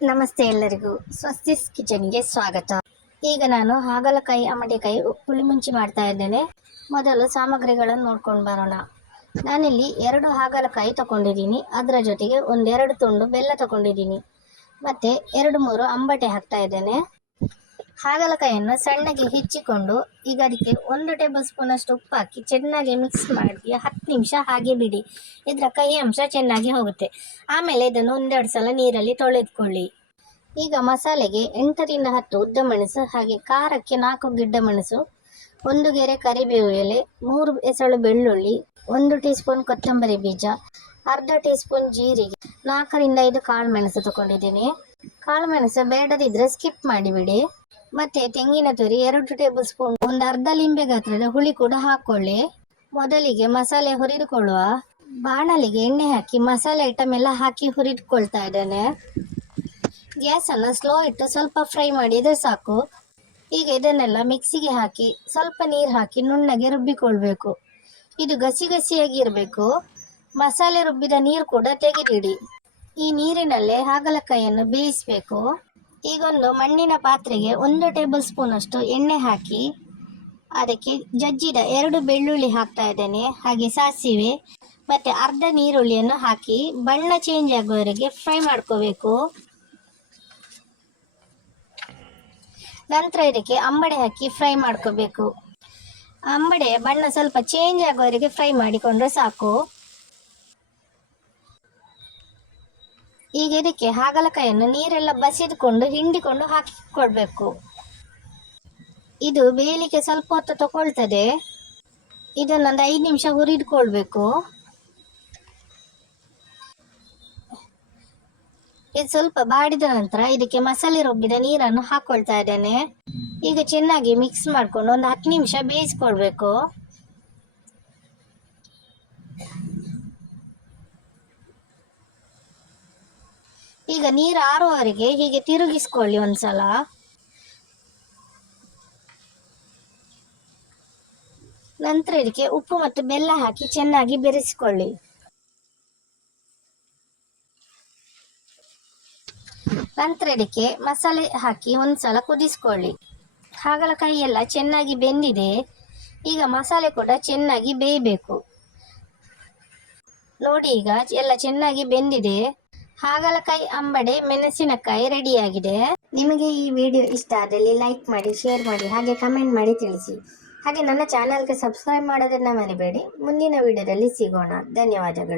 ನಮಸ್ತೆ ಎಲ್ಲರಿಗೂ. ಸ್ವಸ್ತಿಸ್ ಕಿಚನ್ಗೆ ಸ್ವಾಗತ. ಈಗ ನಾನು ಹಾಗಲಕಾಯಿ ಅಮಟೆಕಾಯಿ ಪುಳಿಮುಂಚಿ ಮಾಡ್ತಾ ಇದ್ದೇನೆ. ಮೊದಲು ಸಾಮಗ್ರಿಗಳನ್ನು ನೋಡ್ಕೊಂಡು ಬರೋಣ. ನಾನಿಲ್ಲಿ ಎರಡು ಹಾಗಲಕಾಯಿ ತಗೊಂಡಿದ್ದೀನಿ. ಅದರ ಜೊತೆಗೆ ಒಂದೆರಡು ತುಂಡು ಬೆಲ್ಲ ತಗೊಂಡಿದ್ದೀನಿ. ಮತ್ತೆ ಎರಡು ಮೂರು ಅಂಬಟೆ ಹಾಕ್ತಾ ಇದ್ದೇನೆ. ಹಾಗಲಕಾಯಿಯನ್ನು ಸಣ್ಣಗೆ ಹೆಚ್ಚಿಕೊಂಡು ಈಗ ಅದಕ್ಕೆ ಒಂದು ಟೇಬಲ್ ಸ್ಪೂನ್ ಅಷ್ಟು ಉಪ್ಪು ಹಾಕಿ ಚೆನ್ನಾಗಿ ಮಿಕ್ಸ್ ಮಾಡಿ ಹತ್ತು ನಿಮಿಷ ಹಾಗೆ ಬಿಡಿ. ಇದರ ಕಹಿ ಅಂಶ ಚೆನ್ನಾಗಿ ಹೋಗುತ್ತೆ. ಆಮೇಲೆ ಇದನ್ನು ಒಂದೆರಡು ಸಲ ನೀರಲ್ಲಿ ತೊಳೆದುಕೊಳ್ಳಿ. ಈಗ ಮಸಾಲೆಗೆ ಎಂಟರಿಂದ ಹತ್ತು ಉದ್ದ ಮೆಣಸು ಹಾಗೆ ಖಾರಕ್ಕೆ ನಾಲ್ಕು ಗಿಡ್ಡ ಮೆಣಸು, ಒಂದು ಗೆರೆ ಕರಿಬೇವು ಎಲೆ, ಮೂರು ಎಸಳು ಬೆಳ್ಳುಳ್ಳಿ, ಒಂದು ಟೀ ಸ್ಪೂನ್ ಕೊತ್ತಂಬರಿ ಬೀಜ ಅರ್ಧ ಟೀ ಸ್ಪೂನ್ ಜೀರಿಗೆ, ನಾಲ್ಕರಿಂದ ಐದು ಕಾಳು ಮೆಣಸು ತಗೊಂಡಿದ್ದೀನಿ. ಕಾಳು ಮೆಣಸು ಬೇಡದಿದ್ರೆ ಸ್ಕಿಪ್ ಮಾಡಿಬಿಡಿ ಮತ್ತೆ ತೆಂಗಿನ ತುರಿ ಎರಡು ಟೇಬಲ್ ಸ್ಪೂನ್ ಒಂದು ಅರ್ಧ ಲಿಂಬೆ ಗಾತ್ರದ ಹುಳಿ ಕೂಡ ಹಾಕೊಳ್ಳಿ. ಮೊದಲಿಗೆ ಮಸಾಲೆ ಹುರಿದುಕೊಳ್ಳುವ. ಬಾಣಲಿಗೆ ಎಣ್ಣೆ ಹಾಕಿ ಮಸಾಲೆ ಐಟಮ್ ಎಲ್ಲ ಹಾಕಿ ಹುರಿದುಕೊಳ್ತಾ ಇದ್ದೇನೆ. ಗ್ಯಾಸನ್ನು ಸ್ಲೋ ಇಟ್ಟು ಸ್ವಲ್ಪ ಫ್ರೈ ಮಾಡಿದರೆ ಸಾಕು. ಈಗ ಇದನ್ನೆಲ್ಲ ಮಿಕ್ಸಿಗೆ ಹಾಕಿ ಸ್ವಲ್ಪ ನೀರು ಹಾಕಿ ನುಣ್ಣಗೆ ರುಬ್ಬಿಕೊಳ್ಬೇಕು. ಇದು ಗಸಿ ಗಸಿಯಾಗಿ ಇರಬೇಕು. ಮಸಾಲೆ ರುಬ್ಬಿದ ನೀರು ಕೂಡ ತೆಗೆದಿಡಿ. ಈ ನೀರಿನಲ್ಲೇ ಹಾಗಲಕಾಯಿಯನ್ನು ಬೇಯಿಸಬೇಕು. ಈಗೊಂದು ಮಣ್ಣಿನ ಪಾತ್ರೆಗೆ ಒಂದು ಟೇಬಲ್ ಸ್ಪೂನ್ ಅಷ್ಟು ಎಣ್ಣೆ ಹಾಕಿ, ಅದಕ್ಕೆ ಜಜ್ಜಿದ ಎರಡು ಬೆಳ್ಳುಳ್ಳಿ ಹಾಕ್ತಾ ಇದ್ದೇನೆ, ಹಾಗೆ ಸಾಸಿವೆ ಮತ್ತೆ ಅರ್ಧ ನೀರುಳ್ಳಿಯನ್ನು ಹಾಕಿ ಬಣ್ಣ ಚೇಂಜ್ ಆಗುವವರೆಗೆ ಫ್ರೈ ಮಾಡ್ಕೋಬೇಕು. ನಂತರ ಇದಕ್ಕೆ ಅಂಬಡೆ ಹಾಕಿ ಫ್ರೈ ಮಾಡ್ಕೋಬೇಕು. ಅಂಬಡೆ ಬಣ್ಣ ಸ್ವಲ್ಪ ಚೇಂಜ್ ಆಗೋವರೆಗೆ ಫ್ರೈ ಮಾಡಿಕೊಂಡ್ರೆ ಸಾಕು. ಈಗ ಇದಕ್ಕೆ ಹಾಗಲಕಾಯಿಯನ್ನು ನೀರೆಲ್ಲ ಬಸಿದುಕೊಂಡು, ಹಿಂಡಿಕೊಂಡು ಹಾಕಿಕೊಳ್ಬೇಕು ಇದು ಬೇಯಲಿಕ್ಕೆ ಸ್ವಲ್ಪ ಹೊತ್ತು ತಗೊಳ್ತದೆ. ಇದನ್ನೊಂದು ಐದು ನಿಮಿಷ ಹುರಿದುಕೊಳ್ಬೇಕು. ಇದು ಸ್ವಲ್ಪ ಬಾಡಿದ ನಂತರ ಇದಕ್ಕೆ ಮಸಾಲೆ ರುಬ್ಬಿದ ನೀರನ್ನು ಹಾಕೊಳ್ತಾ ಇದ್ದೇನೆ. ಈಗ ಚೆನ್ನಾಗಿ ಮಿಕ್ಸ್ ಮಾಡಿಕೊಂಡು ಒಂದು ಹತ್ತು ನಿಮಿಷ ಬೇಯಿಸ್ಕೊಳ್ಬೇಕು. ಈಗ ನೀರು ಆರುವವರೆಗೆ ಹೀಗೆ ತಿರುಗಿಸ್ಕೊಳ್ಳಿ ಒಂದ್ಸಲ. ನಂತರ ಇದಕ್ಕೆ ಉಪ್ಪು ಮತ್ತು ಬೆಲ್ಲ ಹಾಕಿ ಚೆನ್ನಾಗಿ ಬೆರೆಸಿಕೊಳ್ಳಿ. ನಂತರ ಇದಕ್ಕೆ ಮಸಾಲೆ ಹಾಕಿ ಒಂದ್ಸಲ ಕುದಿಸ್ಕೊಳ್ಳಿ. ಹಾಗಲಕಾಯಿ ಎಲ್ಲ ಚೆನ್ನಾಗಿ ಬೆಂದಿದೆ. ಈಗ ಮಸಾಲೆ ಕೂಡ ಚೆನ್ನಾಗಿ ಬೇಯಬೇಕು. ನೋಡಿ ಈಗ ಎಲ್ಲ ಚೆನ್ನಾಗಿ ಬೆಂದಿದೆ. ಹಾಗಲಕಾಯಿ ಅಂಬಡೆ ಮೆಣಸಿನಕಾಯಿ ರೆಡಿಯಾಗಿದೆ. ನಿಮಗೆ ಈ ವಿಡಿಯೋ ಇಷ್ಟ ಆದಲ್ಲಿ ಲೈಕ್ ಮಾಡಿ, ಶೇರ್ ಮಾಡಿ, ಹಾಗೆ ಕಮೆಂಟ್ ಮಾಡಿ ತಿಳಿಸಿ. ಹಾಗೆ ನನ್ನ ಚಾನಲ್ಗೆ ಸಬ್ಸ್ಕ್ರೈಬ್ ಮಾಡೋದನ್ನ ಮರಿಬೇಡಿ. ಮುಂದಿನ ವಿಡಿಯೋದಲ್ಲಿ ಸಿಗೋಣ. ಧನ್ಯವಾದಗಳು.